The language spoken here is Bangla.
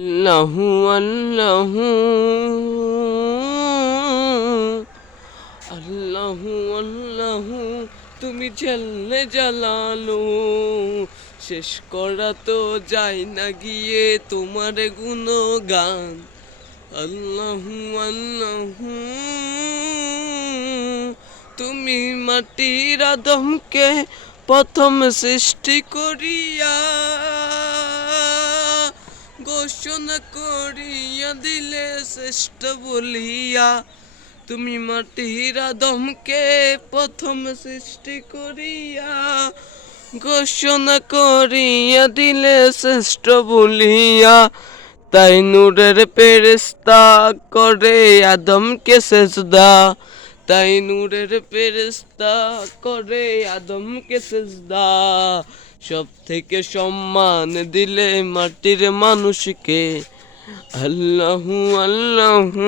আল্লাহু আল্লাহু আল্লাহু আল্লাহু তুমি জাল্লে জালালু, শেষ করা তো যায় না গিয়ে তোমার গুণগান। আল্লাহু আল্লাহু তুমি মাটির আদমকে প্রথম সৃষ্টি করিয়া ঘোষণা করিয়া দিলে শ্রেষ্ঠ বলিয়া। তুমি মাটির আদমকে প্রথম সৃষ্টি করিয়া ঘোষণা করিয়া দিলে শ্রেষ্ঠ বলিয়া। তাই নূরের ফেরেশতা করে আদমকে সেজদা, তাই নূরের ফেরেশতা করে আদমকে সেজদা। সব থেকে সম্মান দিলে মাটির মানুষকে। আল্লাহু আল্লাহু